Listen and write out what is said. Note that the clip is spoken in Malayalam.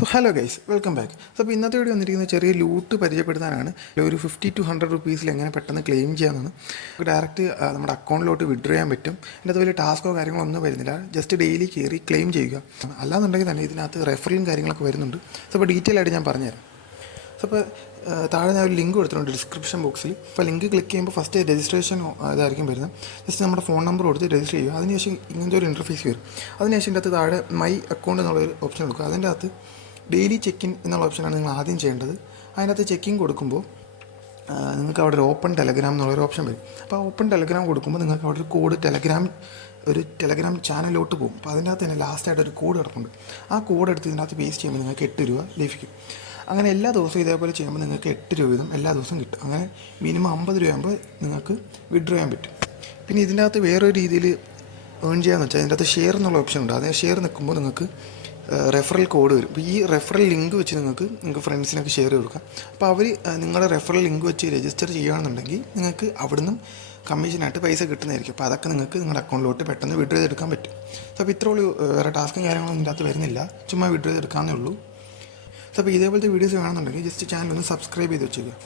So hello guys, welcome back. So അപ്പോൾ ഇന്നത്തെ വീഡിയോ വന്നിരിക്കുന്ന ചെറിയ ലൂട്ട് പരിചയപ്പെടുത്താനാണ്. ഒരു 50 to 100 rupees എങ്ങനെ പെട്ടെന്ന് ക്ലെയിം ചെയ്യാമെന്നാണ്. ഡയറക്റ്റ് നമ്മുടെ അക്കൗണ്ടിലോട്ട് വിഡ്രോ ചെയ്യാൻ പറ്റും. അതിൻ്റെ അതുപോലെ ടാസ്കോ കാര്യങ്ങളോ ഒന്നും വരുന്നില്ല. ജസ്റ്റ് ഡെയിലി കയറി ക്ലെയിം ചെയ്യുക. അല്ലാന്നുണ്ടെങ്കിൽ തന്നെ ഇതിനകത്ത് റെഫറലും കാര്യങ്ങളൊക്കെ വരുന്നുണ്ട്. സോ അപ്പോൾ ഡീറ്റെയിൽ ആയിട്ട് ഞാൻ പറഞ്ഞുതരാം. സോ അപ്പോൾ താഴെ ഞാൻ ഒരു ലിങ്ക് കൊടുത്തിട്ടുണ്ട് ഡിസ്ക്രിപ്ഷൻ ബോക്സിൽ. അപ്പോൾ ലിങ്ക് ക്ലിക്ക് ചെയ്യുമ്പോൾ ഫസ്റ്റ് രജിസ്ട്രേഷൻ ഇതായിരിക്കും വരുന്നത്. ജസ്റ്റ് നമ്മുടെ ഫോൺ നമ്പർ കൊടുത്ത് രജിസ്റ്റർ ചെയ്യുക. അതിനുശേഷം ഇങ്ങനത്തെ ഒരു ഇൻ്റർഫേസ് വരും. അതിനുശേഷം ഇതിൻ്റെ അകത്ത് താഴെ മൈ അക്കൗണ്ട് എന്നുള്ളൊരു ഓപ്ഷൻ കൊടുക്കുക. അതിൻ്റെ അകത്ത് ഡെയിലി ചെക്ക് ഇൻ എന്നുള്ള ഓപ്ഷനാണ് നിങ്ങൾ ആദ്യം ചെയ്യേണ്ടത്. അതിനകത്ത് ചെക്കിങ് കൊടുക്കുമ്പോൾ നിങ്ങൾക്ക് അവിടെ ഒരു ഓപ്പൺ ടെലഗ്രാം എന്നുള്ളൊരു ഓപ്ഷൻ വരും. അപ്പോൾ ആ ഓപ്പൺ ടെലഗ്രാം കൊടുക്കുമ്പോൾ നിങ്ങൾക്ക് അവിടെ ഒരു കോഡ് ഒരു ടെലഗ്രാം ചാനലിലോട്ട് പോകും. അപ്പോൾ അതിൻ്റെ അകത്ത് തന്നെ ലാസ്റ്റായിട്ട് ഒരു കോഡ് കിടപ്പുണ്ട്. ആ കോഡ് എടുത്ത് ഇതിനകത്ത് പേസ്റ്റ് ചെയ്യുമ്പോൾ നിങ്ങൾക്ക് 8 രൂപ ലഭിക്കും. അങ്ങനെ എല്ലാ ദിവസവും ഇതേപോലെ ചെയ്യുമ്പോൾ നിങ്ങൾക്ക് 8 രൂപ വീതം എല്ലാ ദിവസവും കിട്ടും. അങ്ങനെ മിനിമം 50 രൂപയാകുമ്പോൾ നിങ്ങൾക്ക് വിഡ്രോ ചെയ്യാൻ പറ്റും. പിന്നെ ഇതിൻ്റെ അകത്ത് വേറൊരു രീതിയിൽ ഏൺ ചെയ്യാമെന്ന് വെച്ചാൽ ഇതിൻ്റെ അകത്ത് ഷെയർ എന്നുള്ള ഓപ്ഷൻ ഉണ്ട്. അതേ ഷെയർ നിൽക്കുമ്പോൾ നിങ്ങൾക്ക് റെഫറൽ കോഡ് വരും. അപ്പോൾ ഈ റെഫറൽ ലിങ്ക് വെച്ച് നിങ്ങൾക്ക് ഫ്രണ്ട്സിനൊക്കെ ഷെയർ ചെയ്ത് കൊടുക്കാം. അപ്പോൾ അവർ നിങ്ങളുടെ റെഫറൽ ലിങ്ക് വെച്ച് രജിസ്റ്റർ ചെയ്യുകയാണെന്നുണ്ടെങ്കിൽ നിങ്ങൾക്ക് അവിടുന്ന് കമ്മീഷനായിട്ട് പൈസ കിട്ടുന്നതായിരിക്കും. അപ്പോൾ അതൊക്കെ നിങ്ങൾക്ക് നിങ്ങളുടെ അക്കൗണ്ടിലോട്ട് പെട്ടെന്ന് വിഡ്രോ ചെയ്തെടുക്കാൻ പറ്റും. സോ അപ്പോൾ ഇത്രയുള്ളൂ, വേറെ ടാസ്കും കാര്യങ്ങളൊന്നും ഇതിൻ്റെ അകത്ത് വരുന്നില്ല. ചുമ്മാ വിഡ്രോ ചെയ്തെടുക്കാമെന്നേ ഉള്ളൂ. സോ അപ്പോൾ ഇതേപോലത്തെ വീഡിയോസ് വേണമെന്നുണ്ടെങ്കിൽ ജസ്റ്റ് ചാനൽ ഒന്ന് സബ്സ്ക്രൈബ് ചെയ്ത് വെച്ചേക്കുക.